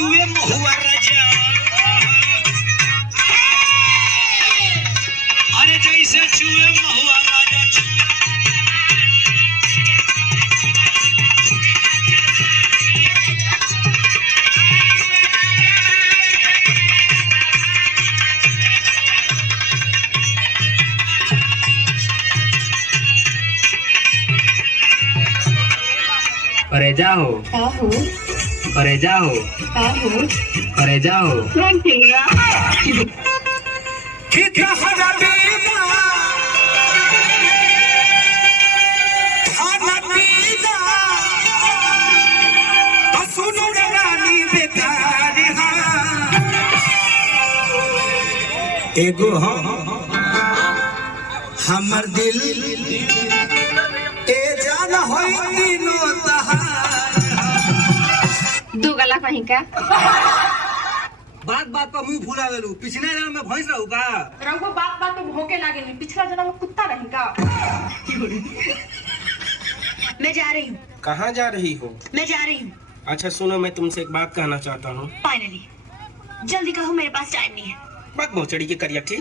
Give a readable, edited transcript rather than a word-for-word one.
चूहे महुआ राजा, अरे जैसे चूहे महुआ राजा। अरे जाओ, अरे जाओ, अरे जाओ। एगो हमर दिल ए जान होई तीनों तहार। दू गला कहीं का बात बात पर मुंह फुलावेलू, पिछले जन्म में भैंस रहू का? रंगो बात बात में भौंके लागेली, पिछला जन्म में कुत्ता रही का। मैं जा रही हूँ। कहाँ जा रही हो? मैं जा रही हूँ। अच्छा सुनो, मैं तुमसे एक बात कहना चाहता हूँ। फाइनली जल्दी कहो, मेरे पास टाइम नहीं है। बात भोचड़ी की करिया ठीक।